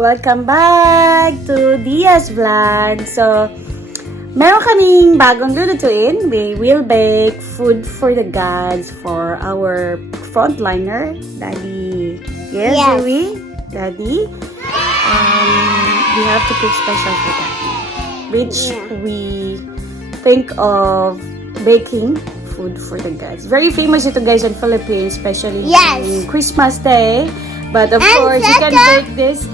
Welcome back to Dia's Vlog. So, meron kaming bagong lulutuin. We will bake food for the gods for our frontliner, Daddy. Yes, Zoe? Daddy? We have to cook special for that, which we think of baking food for the gods. Very famous ito, guys, in Philippines, especially in Christmas Day. But of course, you can bake this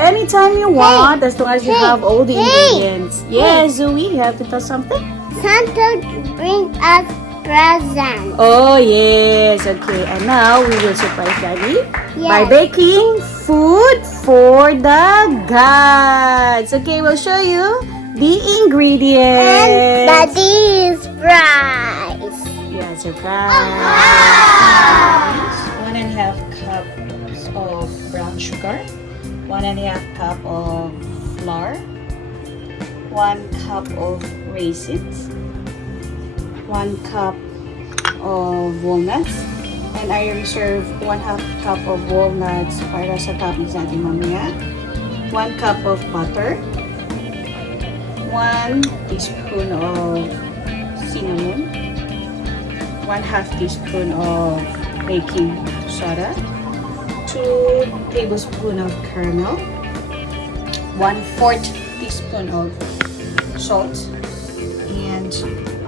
anytime you want, as long as you have all the ingredients. Yes, Zoe, you have to tell something? Santa bring us presents. Oh, yes. Okay, and now we will surprise Daddy by baking food for the gods. Okay, we'll show you the ingredients. And Daddy's prize. Yeah, surprise. 1.5 cups of brown sugar, 1.5 cup of flour, 1 cup of raisins, 1 cup of walnuts, and I reserve 1/2 cup of walnuts para sa toppings natin mamaya, 1 cup of butter, 1 teaspoon of cinnamon, 1/2 teaspoon of baking soda, 2 tablespoons of caramel, 1/4 teaspoon of salt, and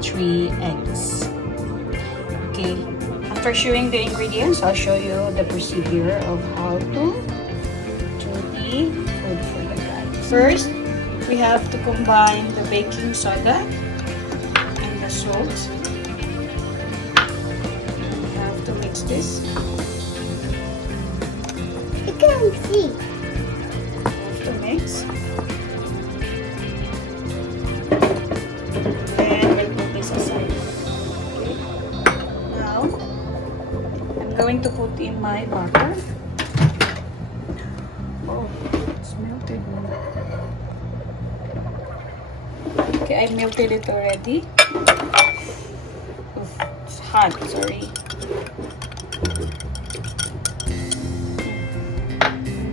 3 eggs. Okay, after showing the ingredients, I'll show you the procedure of how to do the food for the gods. First, we have to combine the baking soda and the salt. We have to mix this. You can see. To mix. And we'll put this aside. Okay. Now, I'm going to put in my butter. Oh, it's melted now. Okay, I melted it already. Oof, it's hot, sorry.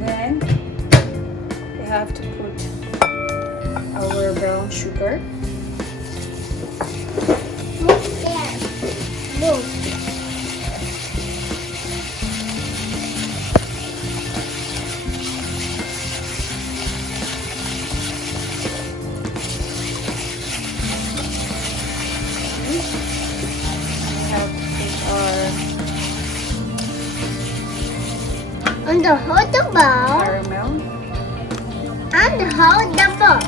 Then we have to put our brown sugar. Move there. Move. We have to take our And hold the ball. caramel. And hold the ball.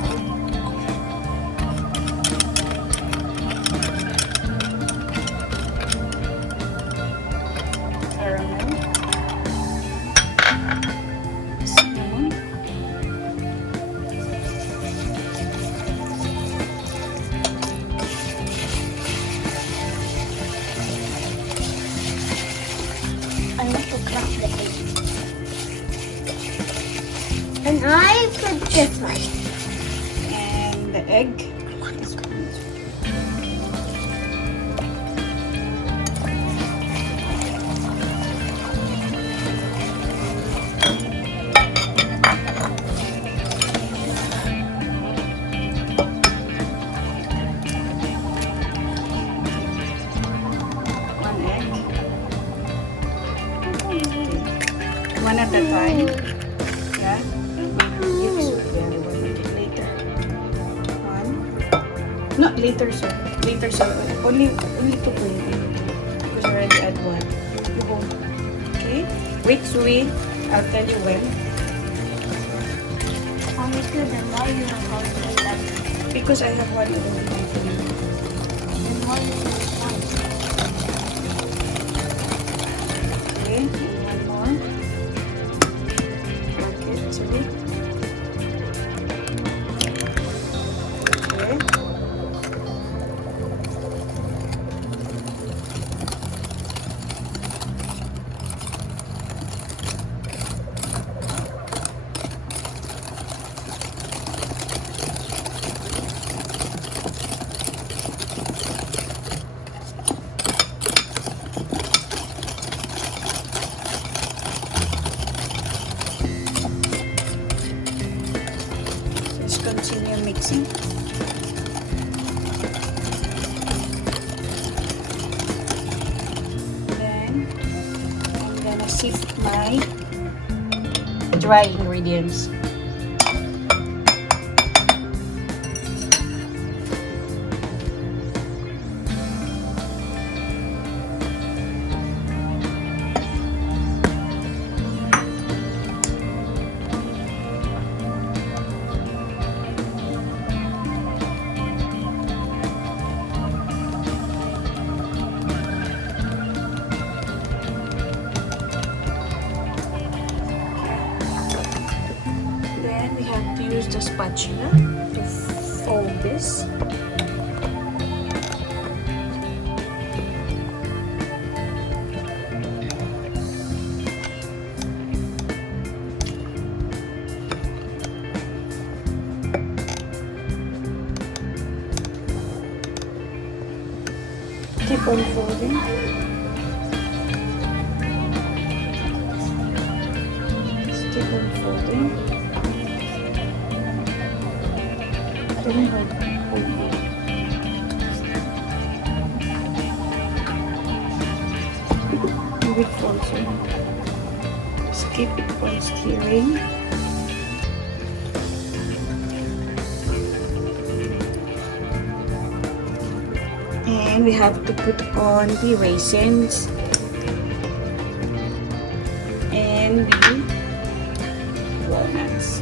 Caramel. Cinnamon. I want to crack the egg. And I put this one. And the egg. One egg. One at a time. Yeah. Later. One. Not later, sir. Later, sir. Only 2 because I already add 1. You go. Okay. Wait, Zoe. I'll tell you when. Only to the more you know how to do that. Because I have 1 already. The more you know how to do Okay. And 1 more. Okay, Zoe. Okay. gonna sift my dry ingredients. Then we have to use the spatula to fold this. Keep on folding. Keep on folding. Move it closer. Just keep it on stirring. And we have to put on the raisins and the walnuts.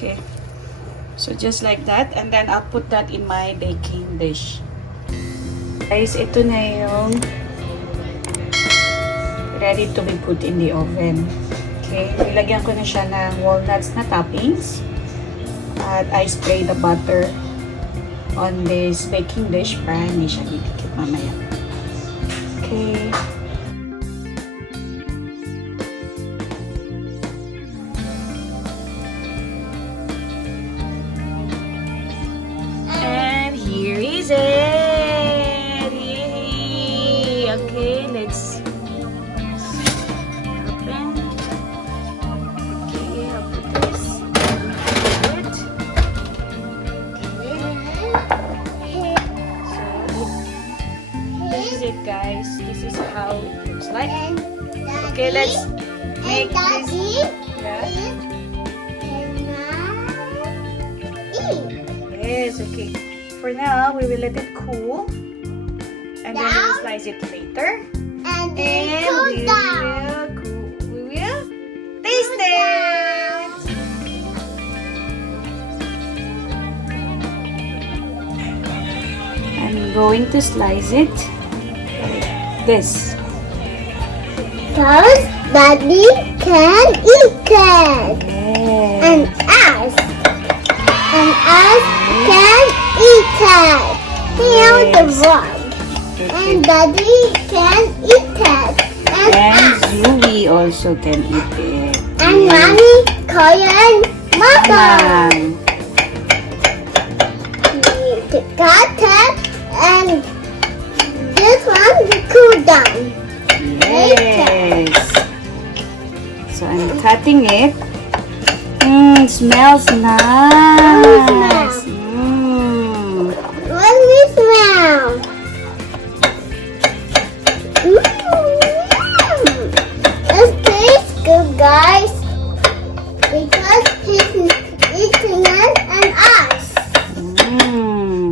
Okay, so just like that, and then I'll put that in my baking dish. Guys, ito na yung ready to be put in the oven. Okay, nilagyan ko na siya ng walnuts na toppings. At I spray the butter on this baking dish para hindi siya didikit mamaya. Okay. Here is it! Yay! Okay, let's open. Okay, I'll put this. Good. Okay. So, this is it, guys. This is how it looks like. Okay, let's make this. Yeah. Yes, okay. For now, we will let it cool. And then we'll slice it later. And we will taste it! I'm going to slice it like this. Because Daddy can eat it. Yes. And us can eat it. Here's the vlog. And Daddy can eat it. And Zooey also can eat it. And Mommy, Korean, Mama. To cut it. And this one, the cool down. Yes. So I'm cutting it. Smells nice. Let me smell. It tastes good, guys. Because he's eating it and us.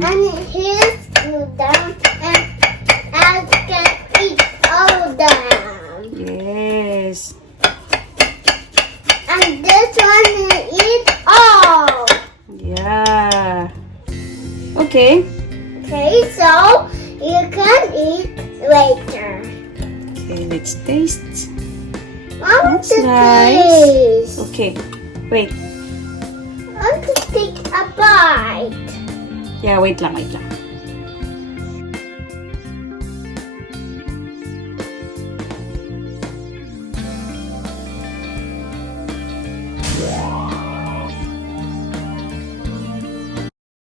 And he's good down and us can eat all of them. Yes. And this one will eat all. Yeah. Okay. Okay, so you can eat later. Okay, let's taste. I want That's to nice. taste. Okay. Wait. I want to take a bite. Yeah, wait lang.